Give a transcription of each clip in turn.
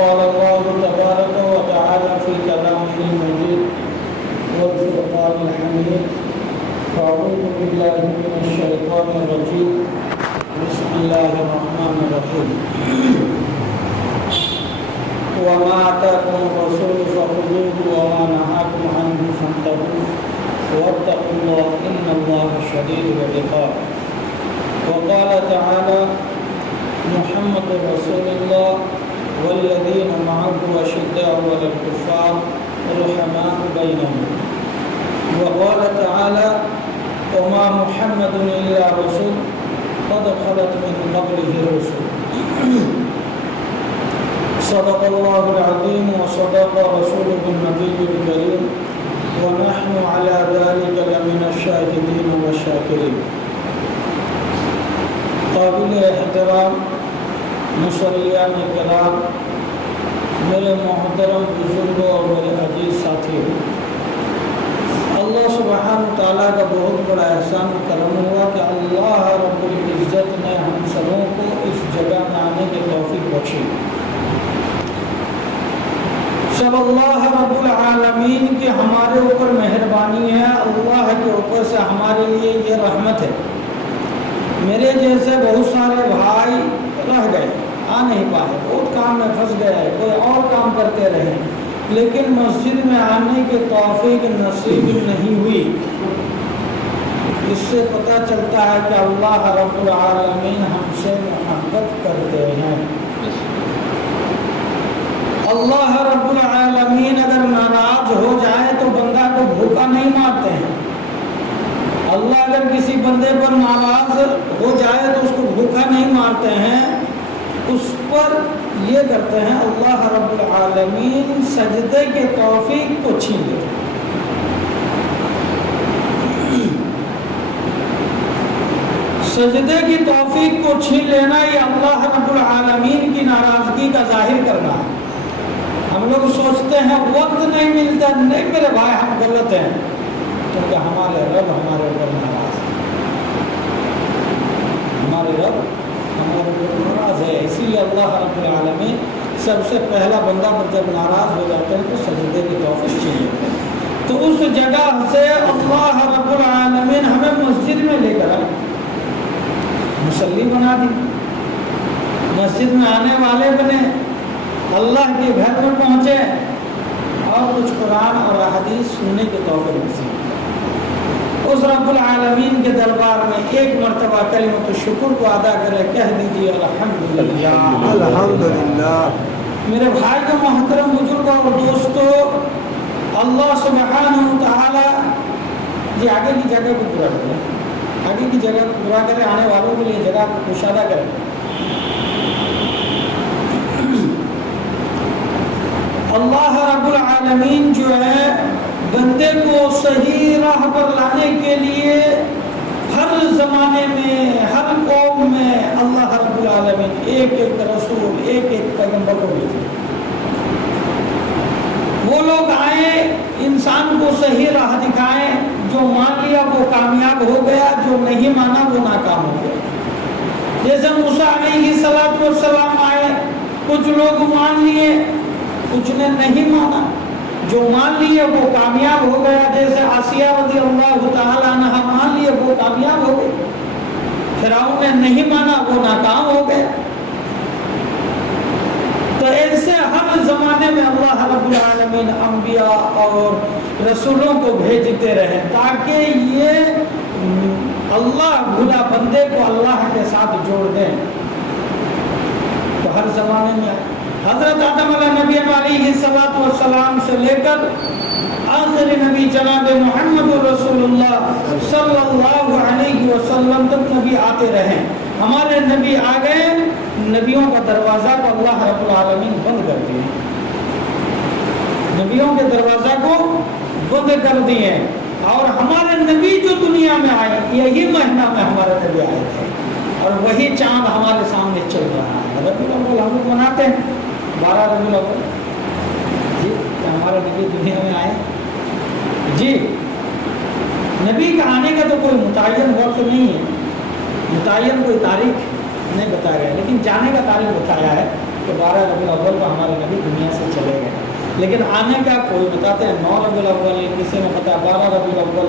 قال الله تبارك وتعالى في كلامه المجيد والفرقان الحميد فأعوذ بالله من الشيطان الرجيم بسم الله الرحمن الرحيم وما آتاكم الرسول فخذوه وما نهاكم عنه فانتهوا واتقوا الله إن الله شديد العقاب وقال تعالى محمد رسول الله والذين معه أشداء على الكفار رحماء بينهم وقال تعالى وما محمد إلا رسول قد خلت من قبله الرسل صدق الله العظيم وصدق رسوله النبي الكريم ونحن على ذلك لمن الشاهدين والشاكرين قابل احترام مصلیان کرام، میرے محترم بزرگوں اور میرے عزیز ساتھیوں، اللہ سبحانہ تعالیٰ کا بہت بڑا احسان و کرم ہوا کہ اللہ رب العزت نے ہم سبوں کو اس جگہ میں آنے کی توفیق بخشی۔ سب اللہ رب العالمین کی ہمارے اوپر مہربانی ہے، اللہ کے اوپر سے ہمارے لیے یہ رحمت ہے۔ میرے جیسے بہت سارے بھائی رہ گئے، آ نہیں پائے، بہت کام میں پھنس گئے، کوئی اور کام کرتے رہے، لیکن مسجد میں آنے کی توفیق نصیب نہیں ہوئی۔ اس سے پتہ چلتا ہے کہ اللہ رب العالمین ہم سے محبت کرتے ہیں۔ اللہ رب العالمین اگر ناراض ہو جائے تو بندہ کو بھوکا نہیں مارتے ہیں۔ اللہ اگر کسی بندے پر ناراض ہو جائے تو اس کو بھوکا نہیں مارتے ہیں، اس پر یہ کرتے ہیں اللہ رب العالمین سجدے کے توفیق کو چھین لیتے ہیں۔ سجدے کی توفیق کو چھین لینا یہ اللہ رب العالمین کی ناراضگی کا ظاہر کرنا ہے۔ ہم لوگ سوچتے ہیں وقت نہیں ملتا، نہیں میرے بھائی ہم غلط ہیں، کیونکہ ہمارے رب ہمارے اوپر ناراض ہے، ہمارے رب ہمارے اوپر ناراض ہے۔ اسی لیے اللہ رب العالمین سب سے پہلا بندہ پر جب ناراض ہو جاتے ہیں تو سجدے کی توفیق چھین لیتے ہیں۔ تو اس جگہ سے اللہ رب العالمین ہمیں مسجد میں لے کر آئے، مصلی بنا دی، مسجد میں آنے والے بنے، اللہ کے گھر میں پہنچے اور کچھ قرآن اور احادیث سننے کے توفیق نصیب۔ اس رب العالمین کے دربار میں ایک مرتبہ کلمۃ الشکر کو ادا کرے، کہہ دیجیے الحمدللہ الحمدللہ۔ میرے بھائی کو محترم بزرگوں اور دوستو، اللہ سبحانہ تعالی جی آگے کی جگہ کو پورا کرے، آگے کی جگہ کو پورا کرے، آنے والوں کے لیے جگہ کو کشادہ کرے۔ اللہ رب العالمین جو ہے بندے کو صحیح راہ پر لانے کے لیے ہر زمانے میں ہر قوم میں اللہ رب العالمین ایک ایک رسول ایک ایک پیغمبر کو بھیجے۔ وہ لوگ آئے انسان کو صحیح راہ دکھائیں، جو مان لیا وہ کامیاب ہو گیا، جو نہیں مانا وہ ناکام ہو گیا۔ جیسے موسیٰ علیہ السلام آئے، کچھ لوگ مان لیے، کچھ نے نہیں مانا، جو مان لیے وہ کامیاب ہو گیا۔ جیسے آسیہ رضی اللہ تعالیٰ عنہ مان لیے وہ کامیاب ہو گئے، فرعون نے نہیں مانا وہ ناکام ہو گئے۔ تو ایسے ہر زمانے میں اللہ رب العالمین انبیاء اور رسولوں کو بھیجتے رہے تاکہ یہ اللہ بھلا بندے کو اللہ کے ساتھ جوڑ دیں۔ تو ہر زمانے میں حضرت آدم علیہ نبی علیہ السلام سے لے کر آخر نبی جناب محمد رسول اللہ صلی اللہ علیہ وسلم تک نبی آتے رہے۔ ہمارے نبی آ گئے، نبیوں کا دروازہ کو اللہ رب العالمین بند کر دیے، نبیوں کے دروازہ کو بند کر دیے، اور ہمارے نبی جو دنیا میں آئے یہی مہینہ میں ہمارے نبی آئے تھے، اور وہی چاند ہمارے سامنے چل رہا ہے۔ ربیع الاول ہم لوگ مناتے ہیں 12 ربیع الاول جی، ہمارے نبی دنیا میں آئے جی۔ نبی کا آنے کا تو کوئی متعین وقت نہیں ہے، متعین کوئی تاریخ نہیں بتایا گیا، لیکن جانے کا تاریخ بتایا ہے کہ کہ 12 ربیع الاول کو ہمارے نبی دنیا سے چلے گئے، لیکن آنے کا کوئی بتاتے ہیں 9 ربیع الاول، کسی نے بتایا 12 ربیع الاول،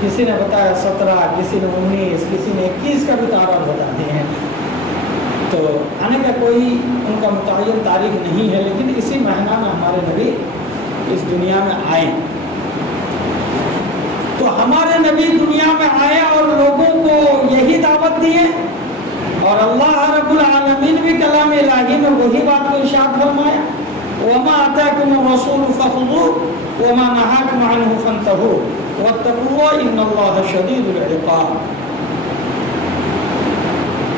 کسی نے بتایا 17، کسی نے 19، کسی نے 21 کا بھی تاریخ بتاتے ہیں۔ تو آنے کا کوئی ان کا متعین تاریخ نہیں ہے، لیکن اسی مہینہ میں ہمارے نبی اس دنیا میں آئے۔ تو ہمارے نبی دنیا میں آئے اور لوگوں کو یہی دعوت دیے، اور اللہ رب العالمین بھی کلام الہی میں وہی بات کو ارشاد فرمایا، وَمَا آتَاكُمُ الرَّسُولُ فَخُذُوهُ وَمَا نَهَاكُمْ عَنْهُ فَانْتَهُوا وَاتَّقُوا اللَّهَ إِنَّ اللَّهَ شَدِيدُ الْعِقَابِ۔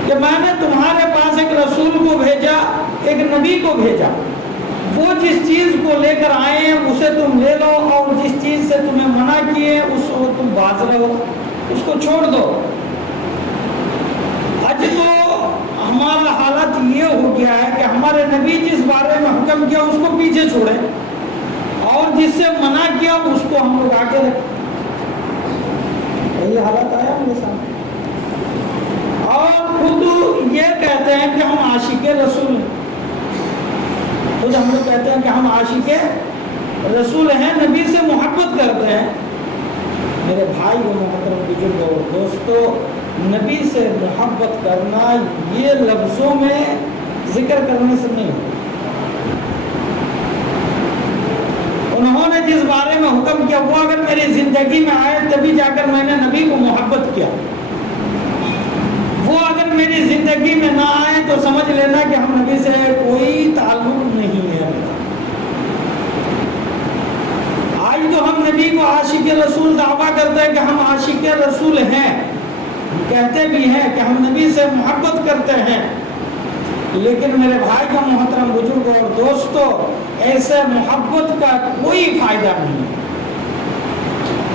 کہ میں نے تمہارے پاس ایک رسول کو بھیجا، ایک نبی کو بھیجا، وہ جس چیز کو لے کر آئے ہیں اسے تم لے لو، اور جس چیز سے تمہیں منع کیے اس کو تم باز رہو، اس کو چھوڑ دو۔ آج تو ہمارا حالت یہ ہو گیا ہے کہ ہمارے نبی جس بارے میں حکم کیا اس کو پیچھے چھوڑیں، اور جس سے منع کیا اس کو ہم لوگ آگے رکھیں۔ یہی حالت آیا میرے سامنے، اور خود یہ کہتے ہیں کہ ہم عاشق رسول ہیں، خود ہم لوگ کہتے ہیں کہ ہم عاشق رسول ہیں، نبی سے محبت کرتے ہیں۔ میرے بھائی و محترم بزرگ اور دوستو، نبی سے محبت کرنا یہ لفظوں میں ذکر کرنے سے نہیں ہوتا۔ انہوں نے جس بارے میں حکم کیا وہ اگر میری زندگی میں آئے تبھی جا کر میں نے نبی کو محبت کیا، وہ اگر میری زندگی میں نہ آئے تو سمجھ لینا کہ ہم نبی سے کوئی تعلق نہیں ہے۔ آج تو ہم نبی کو عاشق رسول دعویٰ کرتے ہیں کہ ہم عاشق رسول ہیں، کہتے بھی ہیں کہ ہم نبی سے محبت کرتے ہیں، لیکن میرے بھائی کا محترم بزرگوں اور دوستو، ایسے محبت کا کوئی فائدہ نہیں ہے،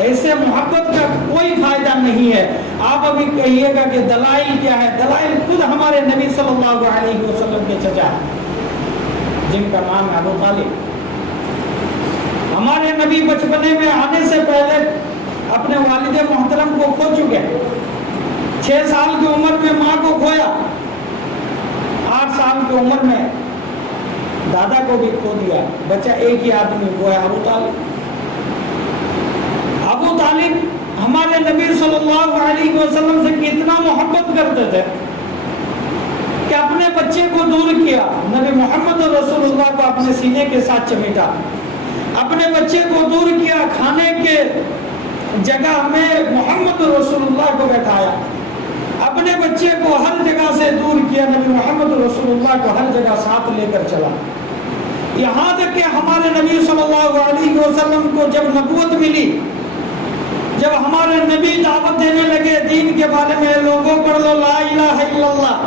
ایسے محبت کا کوئی فائدہ نہیں ہے۔ آپ ابھی کہیے گا کہ دلائل کیا ہے؟ دلائل خود ہمارے نبی صلی اللہ علیہ وسلم کے چچا جن کا نام ہے ابو طالب۔ ہمارے نبی بچپنے میں آنے سے پہلے اپنے والد محترم کو کھو چکے، 6 سال کی عمر میں ماں کو کھویا، 8 سال کی عمر میں دادا کو بھی کھو دیا، بچہ ایک ہی آدمی وہ ہے ابو طالب۔ ابو طالب ہمارے نبی صلی اللہ علیہ وسلم سے کتنا محبت کرتے تھے کہ اپنے بچے کو دور کیا، نبی محمد رسول اللہ کو اپنے سینے کے ساتھ چمیٹا، اپنے بچے کو دور کیا، کھانے کے جگہ میں محمد رسول اللہ کو بیٹھایا، اپنے بچے کو ہر جگہ سے دور کیا، نبی محمد رسول اللہ کو ہر جگہ ساتھ لے کر چلا، یہاں تک کہ ہمارے نبی صلی اللہ علیہ وسلم کو جب نبوت ملی، جب ہمارے نبی دعوت دینے لگے دین کے بارے میں، لوگوں پڑھ لو لا الہ الا اللہ،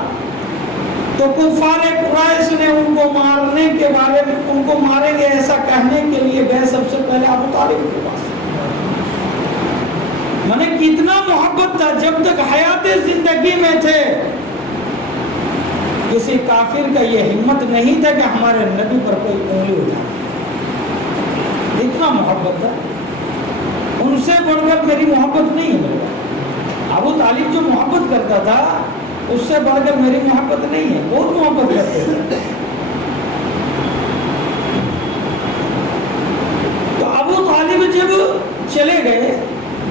تو کفار قریش نے ان کو مارنے کے بارے میں، ان کو ماریں گے ایسا کہنے کے لیے گئے سب سے پہلے ابو طالب کے پاس۔ میں نے کتنا محبت تھا، جب تک حیات زندگی میں تھے کسی کافر کا یہ ہمت نہیں تھا کہ ہمارے نبی پر کوئی انگلی اٹھائے، اتنا محبت تھا۔ ان سے بڑھ کر میری محبت نہیں ہے میرے بھائی، ابو طالب جو محبت کرتا تھا اس سے بڑھ کر میری محبت نہیں ہے، بہت محبت کرتے تھے۔ تو ابو طالب جب چلے گئے،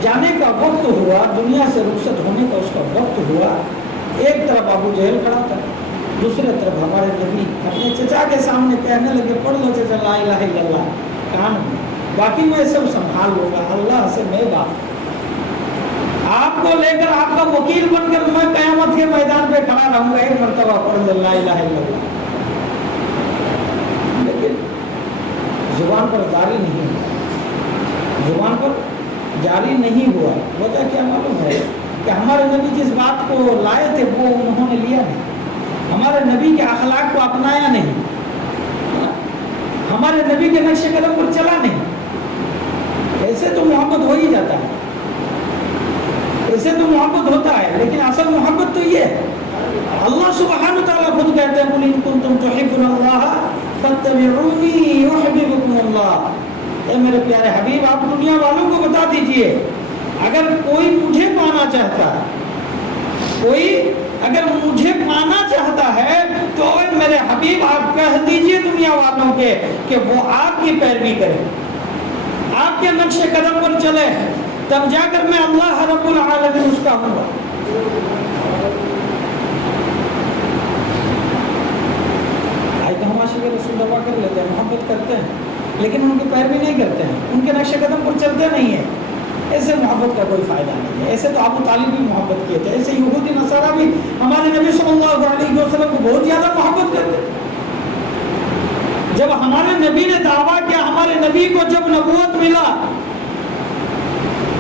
جانے کا وقت ہوا، دنیا سے رخصت ہونے کا اس کا وقت ہوا، ایک طرف ابو جہل کھڑا تھا، دوسرے طرف ہمارے نبی اپنے چچا کے سامنے کہنے لگے پڑھ لو چچا لا الہ الا اللہ، کان میں باقی میں سب سنبھال لوں گا، اللہ سے میں بات، آپ کو لے کر آپ کا وکیل بن کر میں قیامت کے میدان پہ کھڑا رہوں گا، ایک مرتبہ پڑھ لو لا الہ الا اللہ۔ لیکن زبان پر جاری نہیں ہوا، زبان پر جاری نہیں ہوا۔ وجہ کیا معلوم ہے کہ ہمارے نبی جس بات کو لائے تھے وہ انہوں نے لیا نہیں، ہمارے نبی کے اخلاق کو اپنایا نہیں، ہمارے نبی کے نقش قدم پر چلا نہیں۔ ایسے تو محبت ہو ہی جاتا ہے، ایسے تو محبت ہوتا ہے، لیکن اصل محبت تو یہ ہے، اللہ سبحانہ وتعالیٰ خود کہتے ہیں قُلْ إِن كُنتُمْ تُحِبُّونَ اللَّهَ فَاتَّبِعُونِي يُحْبِبْكُمُ اللَّهُ۔ اے میرے پیارے حبیب، آپ دنیا والوں کو بتا دیجئے، اگر کوئی مجھے پانا چاہتا ہے، کوئی اگر مجھے پانا چاہتا ہے تو اے میرے حبیب آپ کہہ دیجئے دنیا والوں کے کہ وہ آپ کی پیروی کریں، آپ کے نقش قدم پر چلے، تب جا کر میں اللہ رب العالمین اس کا ہوں گا۔ ہم عاشق رسول دعا کر لیتے ہیں، محبت کرتے ہیں، لیکن ان کی پیروی نہیں کرتے ہیں، ان کے نقش قدم پر چلتے نہیں ہیں، ایسے محبت کا کوئی فائدہ نہیں ہے۔ ایسے تو ابو طالب بھی محبت کیے تھے، ایسے یہودی نصارہ بھی ہمارے نبی صلی اللہ علیہ وسلم کو بہت زیادہ محبت کرتے۔ جب ہمارے نبی نے دعویٰ کیا، ہمارے نبی کو جب نبوت ملا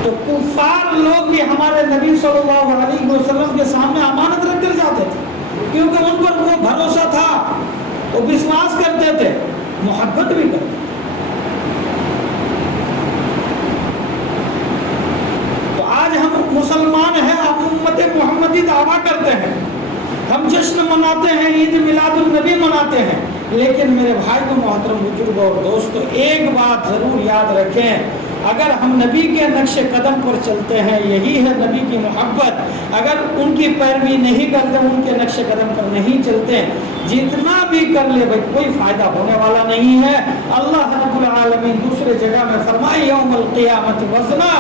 تو کفار لوگ بھی ہمارے نبی صلی اللہ علیہ وسلم کے سامنے امانت رکھ کر جاتے تھے، کیونکہ ان پر وہ بھروسہ تھا، وہ وشواس کرتے تھے، محبت بھی کرتے تھے۔ تو آج ہم مسلمان ہیں، ہم امت محمدی دعویٰ کرتے ہیں، ہم جشن مناتے ہیں، عید میلاد النبی مناتے ہیں، لیکن میرے بھائی کو محترم بزرگ اور دوستو ایک بات ضرور یاد رکھیں، اگر ہم نبی کے نقش قدم پر چلتے ہیں، یہی ہے نبی کی محبت، اگر ان کی پیروی نہیں کرتے، ان کے نقش قدم پر نہیں چلتے، جتنا بھی کر لے بھائی کوئی فائدہ ہونے والا نہیں ہے۔ اللہ رب العالمین دوسرے جگہ میں فرمائے یوم القیامت وزنا،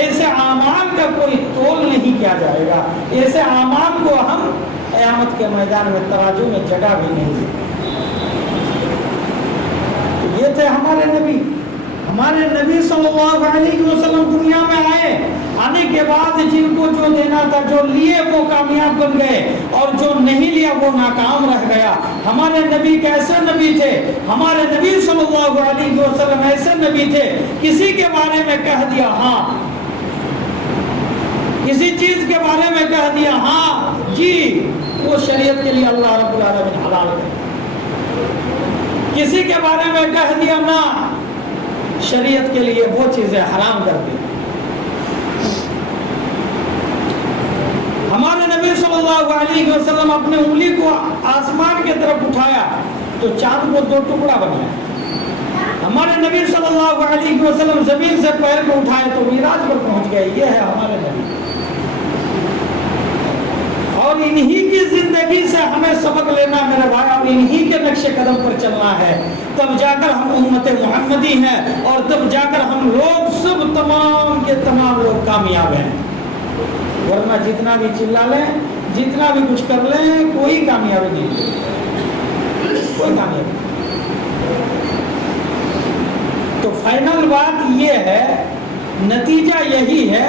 ایسے اعمال کا کوئی تول نہیں کیا جائے گا، ایسے اعمال کو ہم قیامت کے میدان میں ترازو میں جگہ بھی نہیں دیں۔ یہ تھے ہمارے نبی، ہمارے نبی صلی اللہ علیہ وسلم دنیا میں آئے، آنے کے بعد جن کو جو دینا تھا، جو لیے وہ کامیاب بن گئے، اور جو نہیں لیا وہ ناکام رہ گیا۔ ہمارے نبی کیسے نبی تھے؟ ہمارے نبی صلی اللہ علیہ وسلم ایسے نبی تھے، کسی کے بارے میں کہہ دیا ہاں، کسی چیز کے بارے میں کہہ دیا ہاں جی، وہ شریعت کے لیے اللہ رب العالمین حلال کرتا۔ کسی کے بارے میں کہہ دیا نہ، شریعت کے لیے وہ چیزیں حرام کر دی۔ ہمارے نبی صلی اللہ علیہ وسلم اپنے انگلی کو آسمان کی طرف اٹھایا تو چاند کو دو ٹکڑا بن گیا۔ ہمارے نبی صلی اللہ علیہ وسلم زمین سے پیر کو اٹھائے تو معراج پر پہنچ گئے۔ یہ ہے ہمارے نبی، اور انہی کی زندگی سے ہمیں سبق لینا میرے بھائی، اور انہی کے نقش قدم پر چلنا ہے، تب جا کر ہم امت محمدی ہیں، اور تب جا کر ہم لوگ سب تمام کے تمام لوگ کامیاب ہیں۔ ورنہ جتنا بھی چلا لیں، جتنا بھی کچھ کر لیں، کوئی کامیابی نہیں، کوئی کامیابی نہیں۔ تو فائنل بات یہ ہے، نتیجہ یہی ہے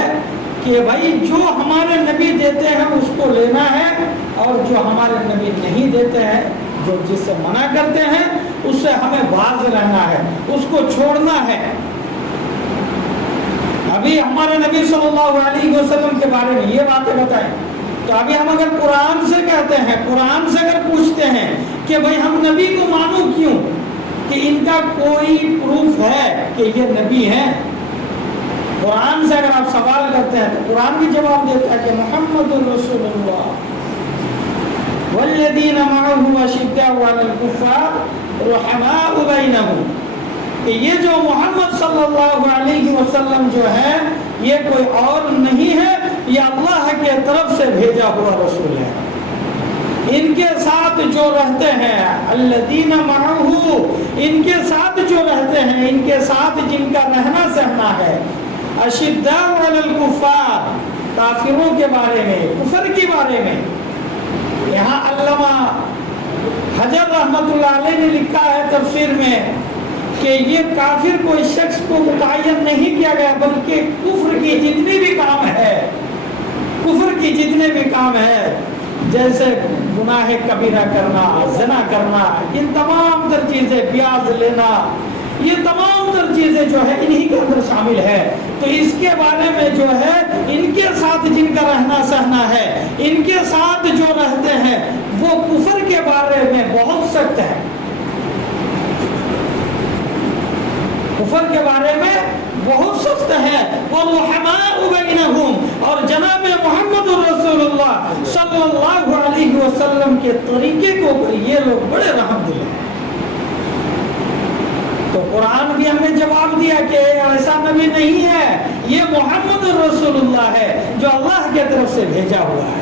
کہ بھائی جو ہمارے نبی دیتے ہیں اس کو لینا ہے، اور جو ہمارے نبی نہیں دیتے ہیں، جو جس سے منع کرتے ہیں، اس سے ہمیں باز رہنا ہے، اس کو چھوڑنا ہے۔ ابھی ہمارے نبی صلی اللہ علیہ وسلم کے بارے میں یہ باتیں بتائیں، تو ابھی ہم اگر قرآن سے کہتے ہیں، قرآن سے اگر پوچھتے ہیں کہ بھائی ہم نبی کو مانو کیوں، کہ ان کا کوئی پروف ہے کہ یہ نبی ہیں؟ قرآن سے اگر آپ سوال کرتے ہیں تو قرآن بھی جواب دیتا ہے کہ محمد رسول اللہ والذین معه اشداء علی الکفار رحماء بینہم، کہ یہ جو محمد صلی اللہ علیہ وسلم جو ہے یہ کوئی اور نہیں ہے، یہ اللہ کی طرف سے بھیجا ہوا رسول ہے۔ ان کے ساتھ جو رہتے ہیں، الذین معه، ان کے ساتھ جو رہتے ہیں، ان کے ساتھ جن کا رہنا سہنا ہے، اشداء علی الکفار، کافروں کے بارے میں، کفر کے بارے میں۔ یہاں علامہ حجر رحمت اللہ علیہ نے لکھا ہے تفسیر میں کہ یہ کافر کوئی شخص کو متعین نہیں کیا گیا، بلکہ کفر کی جتنی بھی کام ہے، کفر کی جتنے بھی کام ہے، جیسے گناہ کبیرہ کرنا، زنا کرنا، ان تمام تر چیزیں، بیاض لینا، یہ تمام تر چیزیں جو ہے انہی کے اندر شامل ہے۔ تو اس کے بارے میں جو ہے ان کے ساتھ جن کا رہنا سہنا ہے، ان کے ساتھ جو رہتے ہیں، وہ کفر کے بارے میں بہت سخت ہے، کفر کے بارے میں بہت سخت ہے۔ وَرُحَمَاءُ بَيْنَهُمْ، اور جناب محمد رسول اللہ صلی اللہ علیہ وسلم کے طریقے کے اوپر یہ لوگ بڑے رحم دل ہیں۔ تو قرآن بھی ہمیں جواب دیا کہ ایسا نبی نہیں ہے، یہ محمد رسول اللہ ہے جو اللہ کی طرف سے بھیجا ہوا ہے۔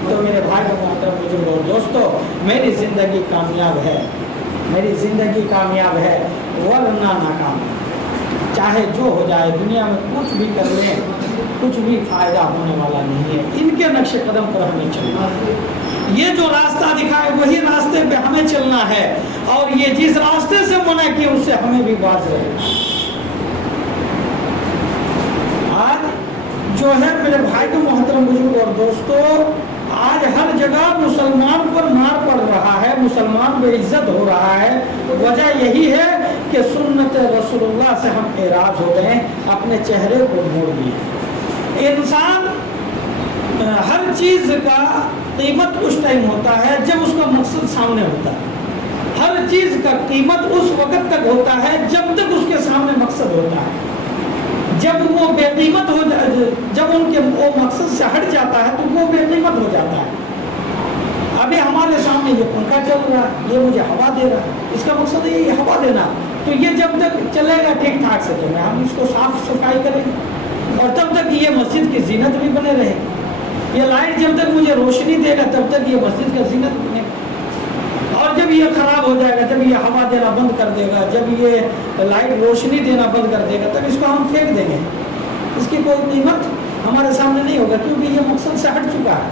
تو میرے بھائی و محترم بزرگ اور دوستو، میری زندگی کامیاب ہے، میری زندگی کامیاب ہے ورنہ ناکام۔ چاہے جو ہو جائے، دنیا میں کچھ بھی کر لیں، کچھ بھی فائدہ ہونے والا نہیں ہے۔ ان کے نقش قدم پر ہمیں چلنا ہے، یہ جو راستہ دکھائے وہی راستے پہ ہمیں چلنا ہے، اور یہ جس راستے سے منع کیے اس سے ہمیں بھی باز رہنا۔ آج جو ہے میرے بھائی کے محترم بزرگ اور دوستو، آج ہر جگہ مسلمان پر مار پڑ رہا ہے، مسلمان بے عزت ہو رہا ہے۔ وجہ یہی ہے کہ سنت رسول اللہ سے ہم اعراض ہو گئے، اپنے چہرے کو موڑ دیے۔ انسان ہر چیز کا قیمت اس ٹائم ہوتا ہے جب اس کا مقصد سامنے ہوتا ہے۔ ہر چیز کا قیمت اس وقت تک ہوتا ہے جب تک اس کے سامنے مقصد ہوتا ہے۔ جب وہ بے قیمت ہو جب ان کے وہ مقصد سے ہٹ جاتا ہے تو وہ بے قیمت ہو جاتا ہے۔ ابھی ہمارے سامنے یہ پنکھا چل رہا ہے، یہ مجھے ہوا دے رہا ہے، اس کا مقصد ہے یہ ہوا دینا، تو یہ جب تک چلے گا ٹھیک ٹھاک سے چلے گا، ہم اس کو صاف صفائی کریں گے، اور تب تک یہ مسجد کی زینت بھی بنے رہے گی۔ یہ لائٹ جب تک مجھے روشنی دے گا تب تک یہ مسجد کا زینت بنے گا، اور جب یہ خراب ہو جائے گا، جب یہ ہوا دینا بند کر دے گا، جب یہ لائٹ روشنی دینا بند کر دے گا، تب اس کو ہم پھینک دیں گے، اس کی کوئی قیمت ہمارے سامنے نہیں ہوگا، کیونکہ یہ مقصد سے ہٹ چکا ہے،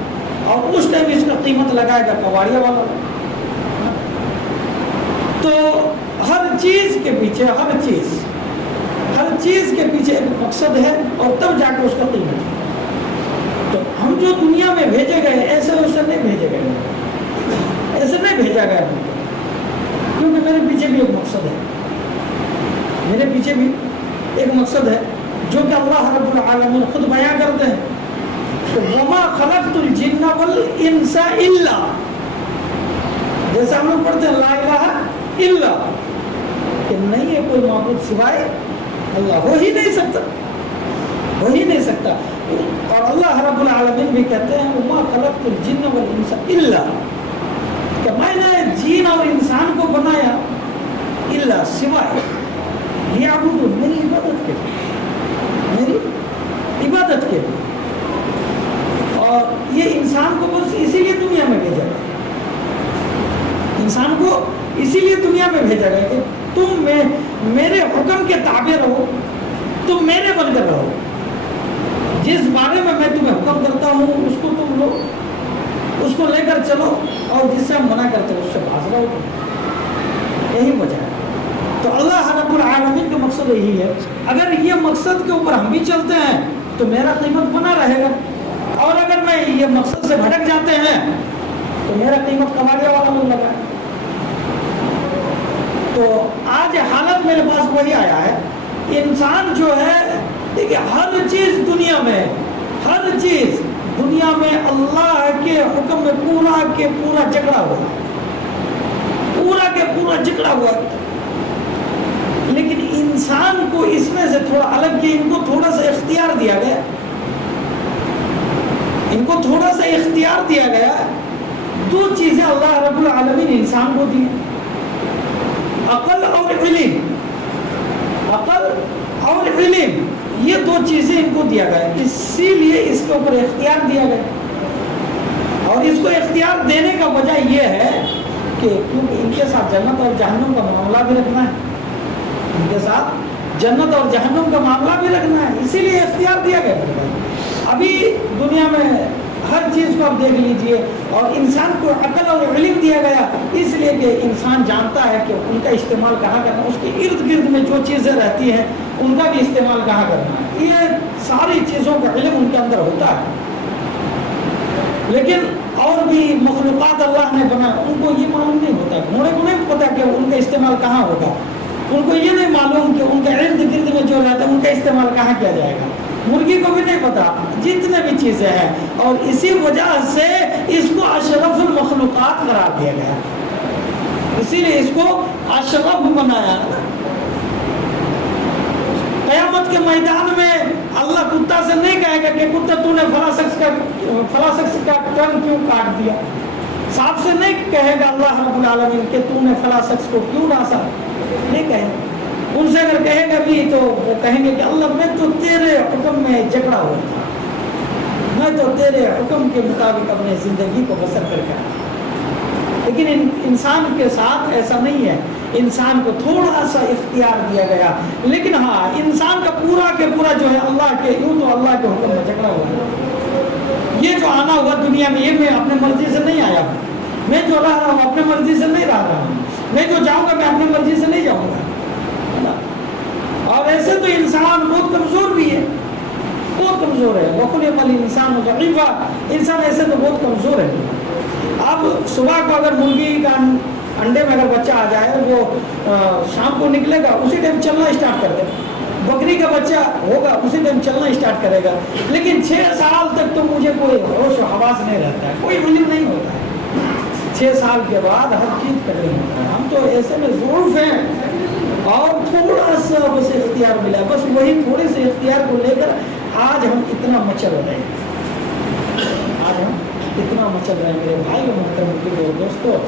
اور اس ٹائم اس کا قیمت لگائے گا کباڑیا والا۔ تو ہر چیز کے پیچھے ایک مقصد ہے، اور تب جا کے اس کا قیمت ہے۔ تو ہم جو دنیا میں بھیجے گئے ایسے ویسے نہیں بھیجے گئے، ایسے نہیں بھیجا گیا، کیونکہ میرے پیچھے بھی ایک مقصد ہے، میرے پیچھے بھی ایک مقصد ہے جو کہ اللہ رب العالمین خود بیان کرتے ہیں کہ وما خلقت الجن والانس الا، جیسے ہم لوگ پڑھتے ہیں لا الہ الا، کہ نہیں ہے کوئی معبود سوائے اللہ، ہو ہی نہیں سکتا، ہو ہی نہیں سکتا۔ اور اللہ رب العالمین بھی کہتے ہیں وما خلقت الجن والانس الا، کہ میں نے جن اور انسان کو بنایا الا سوائے لیعبدون، میری عبادت کے، میری عبادت کے، اور یہ انسان کو بس اسی لیے دنیا میں بھیجا گیا، انسان کو اسی لیے دنیا میں بھیجا گیا کہ تم میرے حکم کے تابع رہو، تم میرے بن کر رہو، جس بارے میں تمہیں حکم کرتا ہوں اس کو تم لو، اس کو لے کر چلو، اور جس سے ہم منع کرتے ہیں اس سے باز رہو، یہی وجہ ہے۔ تو اللہ رب العالمین کا مقصد یہی ہے، اگر یہ مقصد کے اوپر ہم بھی چلتے ہیں تو میرا قیمت بنا رہے گا، اور اگر میں یہ مقصد سے بھٹک جاتے ہیں تو میرا قیمت کباڑیا والا بن لگا۔ تو آج حالت میرے پاس وہی آیا ہے، انسان جو ہے دیکھیے ہر چیز دنیا میں اللہ کے حکم میں پورا کے پورا جکڑا ہوا ہے، پورا کے پورا جکڑا ہوا ہے، لیکن انسان کو اس میں سے تھوڑا الگ کیا، ان کو تھوڑا سا اختیار دیا گیا، ان کو تھوڑا سا اختیار دیا گیا۔ دو چیزیں اللہ رب العالمین انسان کو دی، عقل اور علم، عقل اور علم، یہ دو چیزیں ان کو دیا گیا، اسی لیے اس کے اوپر اختیار دیا گیا۔ اور اس کو اختیار دینے کا وجہ یہ ہے کہ کیونکہ ان کے ساتھ جنت اور جہنم کا معاملہ بھی رکھنا ہے، ان کے ساتھ جنت اور جہنم کا معاملہ بھی رکھنا ہے، اسی لیے اختیار دیا گیا۔ ابھی دنیا میں ہر چیز کو آپ دیکھ لیجئے، اور انسان کو عقل اور علم دیا گیا اس لیے کہ انسان جانتا ہے کہ ان کا استعمال کہاں کرنا ہے، اس کے ارد گرد میں جو چیزیں رہتی ہیں ان کا بھی استعمال کہاں کرنا ہے، یہ ساری چیزوں کا علم ان کے اندر ہوتا ہے۔ لیکن اور بھی مخلوقات اللہ نے بنا، ان کو یہ معلوم نہیں ہوتا، گھوڑے کو نہیں پتا کہ ان کا استعمال کہاں ہوگا، ان کو یہ نہیں معلوم کہ ان کے ارد گرد میں جو رہتا ہے ان کا استعمال کہاں کیا جائے گا، مرغی کو بھی نہیں پتا، جتنے بھی چیزیں ہیں، اور اسی وجہ سے اس کو اشرف المخلوقات قرار دیا گیا، اسی لیے اس کو اشرف بنایا۔ قیامت کے میدان میں اللہ کتا سے نہیں کہے گا کہ کتا تو نے فلاں شخص کا کان کیوں کاٹ دیا، سانپ سے نہیں کہے گا اللہ رب العالمین کہ تو نے فلاں شخص کو کیوں ڈانسا، نہیں کہے گا۔ ان سے اگر کہے گا بھی تو وہ کہیں گے کہ اللہ میں تو تیرے حکم میں جھگڑا ہوا تھا، میں تو تیرے حکم کے مطابق اپنے زندگی کو بسر کر کے آیا. لیکن انسان کے ساتھ ایسا نہیں ہے. انسان کو تھوڑا سا اختیار دیا گیا، لیکن ہاں انسان کا پورا کے پورا جو ہے اللہ کے، یوں تو اللہ کے حکم میں جھگڑا ہوا ہے. یہ جو آنا ہوا دنیا میں، یہ میں اپنے مرضی سے نہیں آیا ہوں. میں جو رہ رہا ہوں اپنے مرضی سے نہیں رہ رہا ہوں. میں جو جاؤں گا میں اپنے مرضی سے نہیں جاؤں گا. اور ایسے تو انسان بہت کمزور بھی ہے، بہت کمزور ہے. وَخُلِقَ الْإِنسَانُ ضَعِيفًا. انسان ایسے تو بہت کمزور ہے. اب صبح کو اگر مرغی کا انڈے میں اگر بچہ آ جائے، وہ شام کو نکلے گا اسی ٹائم چلنا اسٹارٹ کر دے. بکری کا بچہ ہوگا اسی ٹائم چلنا اسٹارٹ کرے گا. لیکن 6 سال تک تو مجھے کوئی ہوش و حواس نہیں رہتا ہے، کوئی علم نہیں ہوتا ہے. 6 سال کے بعد ہر چیز کر رہی ہوتا ہے. ہم تو ایسے میں ضعیف ہیں اور تھوڑا سا بس اختیار ملا، بس وہی تھوڑے سے اختیار کو لے کر آج ہم اتنا مچل رہے ہیں. آج ہم اتنا مچل رہے ہیں میرے بھائی اور محترم دوستو.